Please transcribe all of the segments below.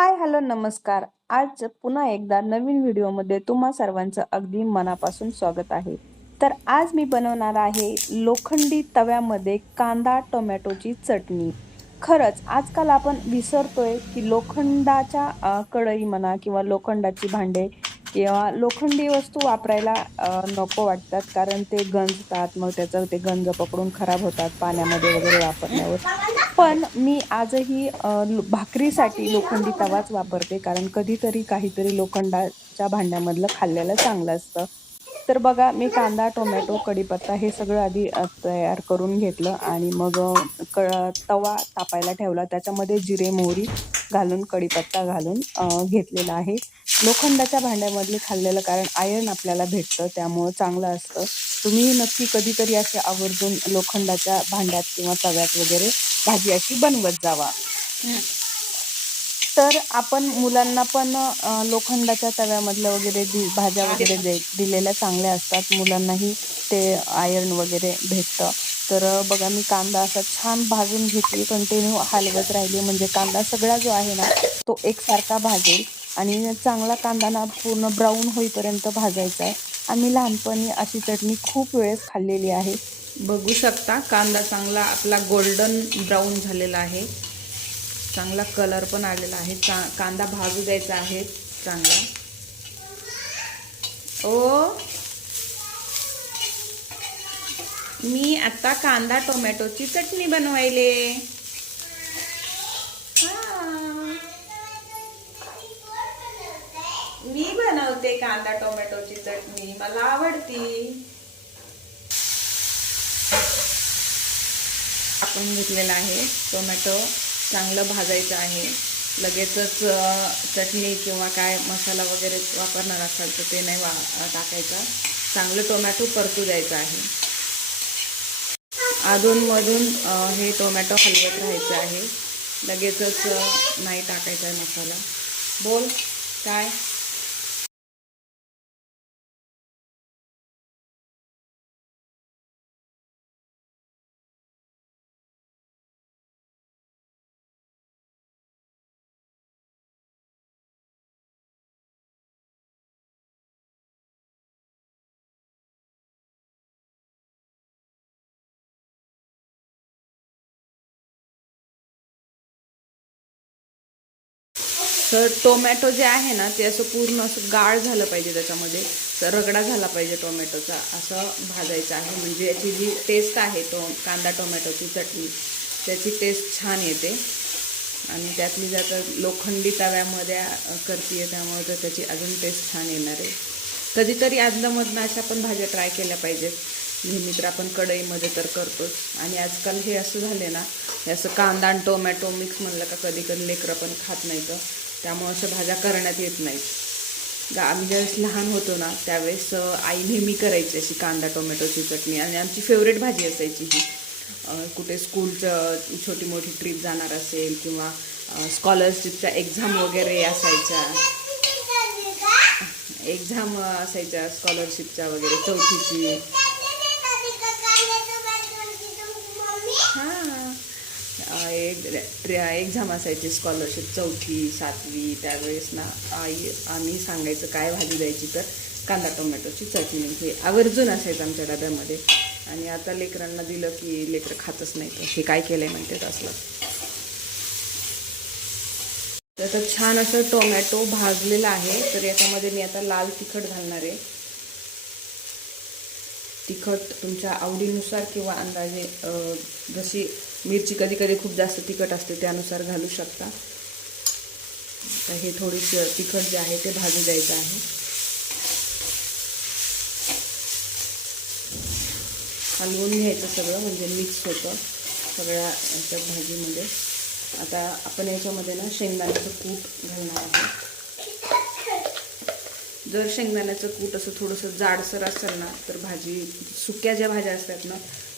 Hi hello नमस्कार. आज पुन्हा एकदा नवीन व्हिडिओमध्ये तुम्हा सर्वांचं अगदी मनापासून स्वागत आहे. तर आज मी बनवणार आहे लोखंडी तव्यामध्ये कांदा टोमॅटोची चटणी. खरंच आजकाल आपण विसरतोय की लोखंडाच्या कढई म्हणा किंवा लोखंडाची भांडे किंवा लोखंडी वस्तू वापरायला नको वाटतात, कारण ते गंजतात, मग त्याचं ते गंज पकडून खराब होतात पाण्यामध्ये वगैरे वापरल्यावर. पण मी आजही भाकरीसाठी लोखंडी तवाच वापरते, कारण कधीतरी काहीतरी लोखंडाच्या भांड्यामधलं खाल्लेलं चांगलं असतं. तर बघा, मी कांदा, टोमॅटो, कढीपत्ता हे सगळं आधी तयार करून घेतलं आणि मग तवा तापायला ठेवला. त्याच्यामध्ये जिरे, मोहरी घालून, कढीपत्ता घालून घेतलेला आहे. लोखंडाच्या भांड्यामधले खाल्लेलं, कारण आयर्न आपल्याला भेटतं, त्यामुळं चांगलं असतं. तुम्ही नक्की कधीतरी असे आवर्जून लोखंडाच्या भांड्यात किंवा तव्यात वगैरे भाजी अशी बनवत जावा. तर आपण मुलांना पण लोखंडाच्या तव्यामधलं वगैरे भाज्या वगैरे दिलेल्या चांगल्या असतात. मुलांनाही ते आयर्न वगैरे भेटतं. तर बघा, मी कांदा असा छान भाजून घेते, कंटिन्यू हलवत राहिली म्हणजे कांदा सगळा जो आहे ना तो एकसारखा भाजेल. आणि चांगला कांदा ना पूर्ण ब्राऊन होईपर्यंत भाजायचा आहे. आम्ही लहानपणी अशी चटणी खूप वेळेस खाल्लेली आहे. बघू शकता, कांदा चांगला आपला गोल्डन ब्राऊन झालेला आहे, चांगला कलर पण आलेला आहे. कांदा भाजू द्यायचा आहे चांगला. ओ, मी आता कांदा टोमॅटोची चटणी बनवायले. मी बनवते कांदा टोमॅटोची चटणी, मला आवडती. आपण घेतलेला आहे टोमॅटो, चांगलं भाजायचं आहे. लगेचच चटणी किंवा काय मसाला वगैरे वापरणार असाल तर ते नाही टाकायचा. चांगलं टोमॅटो परतू द्यायचं आहे. अधूनमधून हे टोमॅटो हलवत राहायचं आहे. लगेचच नाही टाकायचा आहे मसाला. बोल काय. तर टोमॅटो जे आहे ना ते असं पूर्ण असं गाळ झालं पाहिजे, त्याच्यामध्ये रगडा झाला पाहिजे टोमॅटोचा, असं भाजायचं आहे. म्हणजे याची जी टेस्ट आहे कांदा टोमॅटोची चटणी, त्याची टेस्ट छान येते. आणि त्यातली जातं लोखंडी तव्यामध्ये करते, त्यामुळे तर त्याची अजून टेस्ट छान येणार आहे. कधीतरी आदनमधनं अशा पण भाज्या ट्राय केल्या पाहिजेत. नेहमी तर आपण कढईमध्ये तर करतोच. आणि आजकाल हे असं झाले ना, हे असं कांदा आणि टोमॅटो मिक्स म्हणलं का कधी कधी लेकरं पण खात नाही, तर त्यामुळे अशा भाज्या करण्यात येत नाहीत. आम्ही ज्यावेळेस लहान होतो ना त्यावेळेस आई नेहमी करायची अशी कांदा टोमॅटोची चटणी, आणि आमची फेवरेट भाजी असायची ही. कुठे स्कूलचं छोटी मोठी ट्रिप जाणार असेल किंवा स्कॉलरशिपच्या एक्झाम वगैरे असायच्या, एक्झाम असायच्या स्कॉलरशिपच्या वगैरे, चौथीची. हां, एक्झाम असायची स्कॉलरशिप, चौथी सातवी, त्यावेळेस ना आम्ही सांगायचं काय भाजी द्यायची, तर कांदा टोमॅटोची चटणी हे आवर्जून असायचं आमच्या डब्यामध्ये. आणि आता लेकरांना दिलं की लेकरं खातच नाही, तर हे काय केलं आहे म्हणतात असलं. तर छान असं टोमॅटो भाजलेला आहे. तर याच्यामध्ये मी आता लाल तिखट घालणार आहे. तिखट तुमच्या आवडीनुसार किंवा अंदाजे, जशी मिरची कधी कधी खूप जास्त तिखट असते त्यानुसार घालू शकता. तर हे थोडीशी तिखट जे आहे ते भाजू द्यायचं आहे. हलवून घ्यायचं सगळं, म्हणजे मिक्स होतं सगळ्या याच्या भाजीमध्ये. आता आपण याच्यामध्ये ना शेंगदाण्याचं कूट घालणार आहे. जर शेंगदाण्याचं कूट असं थोडंसं जाडसर असेल ना तर भाजी, सुक्या ज्या भाज्या असतात ना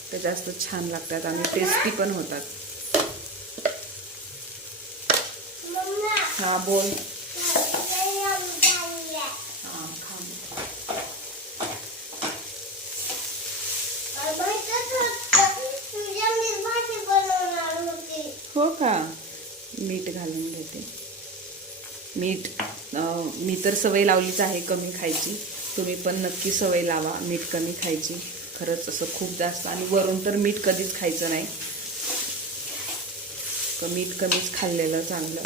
त्या जास्त छान लागतात आणि टेस्टी पण होतात. हा बोल. हो का, मीठ घालून घेते. मीठ मी तर सवय लावलीच आहे कमी खायची. तुम्ही पण नक्की सवय लावा मीठ कमी खायची. खरंच असं खूप जास्त आणि वरून तर मीठ कधीच खायचं नाही. मीठ कमीच खाल्लेलं चांगलं.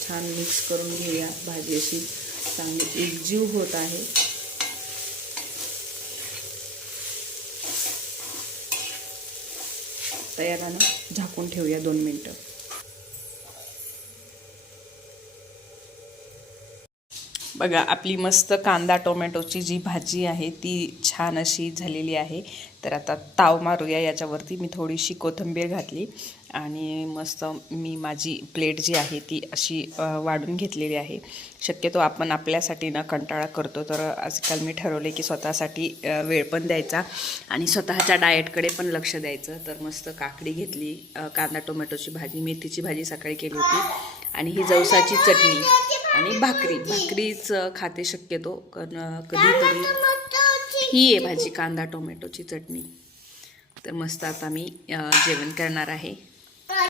छान मिक्स करून घेऊया. भाजी अशी चांगली एकजीव होत आहे. तयार ना, झाकून ठेवूया 2 मिनटं. बघा आपली मस्त कांदा टोमॅटोची जी भाजी आहे ती छान अशी झालेली आहे. तर आता ताव मारूया. याच्यावरती मी थोडीशी कोथिंबीर घातली आणि मस्त मी माझी प्लेट जी आहे ती अशी वाढून घेतलेली आहे. शक्यतो आपण आपल्यासाठी ना कंटाळा करतो, तर आजकाल मी ठरवले की स्वतःसाठी वेळ पण द्यायचा आणि स्वतःच्या डाएटकडे पण लक्ष द्यायचं. तर मस्त काकडी घेतली, कांदा टोमॅटोची भाजी, मेथीची भाजी सकाळी केली होती आणि ही जवसाची चटणी आणि भाकरीच खाते शक्यतो, कारण कधीतरी ही आहे भाजी कांदा टोमॅटोची चटणी. तर मस्त आता मी जेवण करणार आहे.